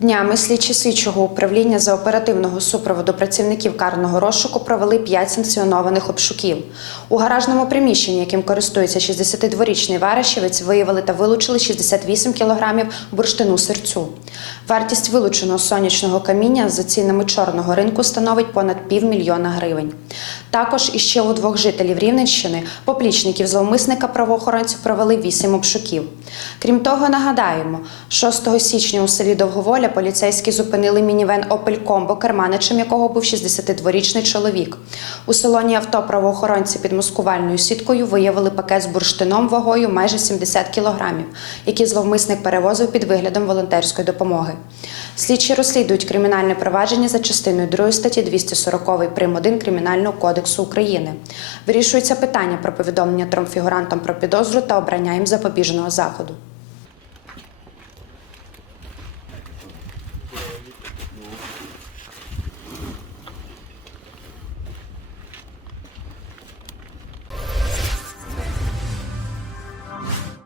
Днями слідчі слідчого управління за оперативного супроводу працівників карного розшуку провели 5 санкціонованих обшуків. У гаражному приміщенні, яким користується 62-річний Варашівець, виявили та вилучили 68 кілограмів бурштину серцю. Вартість вилученого сонячного каміння за цінами чорного ринку становить понад півмільйона гривень. Також іще у двох жителів Рівненщини, поплічників зловмисника правоохоронці провели 8 обшуків. Крім того, нагадаємо, 6 січня у селі Довговоля поліцейські зупинили мінівен Опель Комбо, керманичем якого був 62-річний чоловік. У салоні авто правоохоронці під маскувальною сіткою виявили пакет з бурштином вагою майже 70 кілограмів, який зловмисник перевозив під виглядом волонтерської допомоги. Слідчі розслідують кримінальне провадження за частиною 2 статті 240 прим. 1 Кримінального кодексу України. Вирішується питання про повідомлення трьом фігурантам про підозру та обрання їм запобіжного заходу.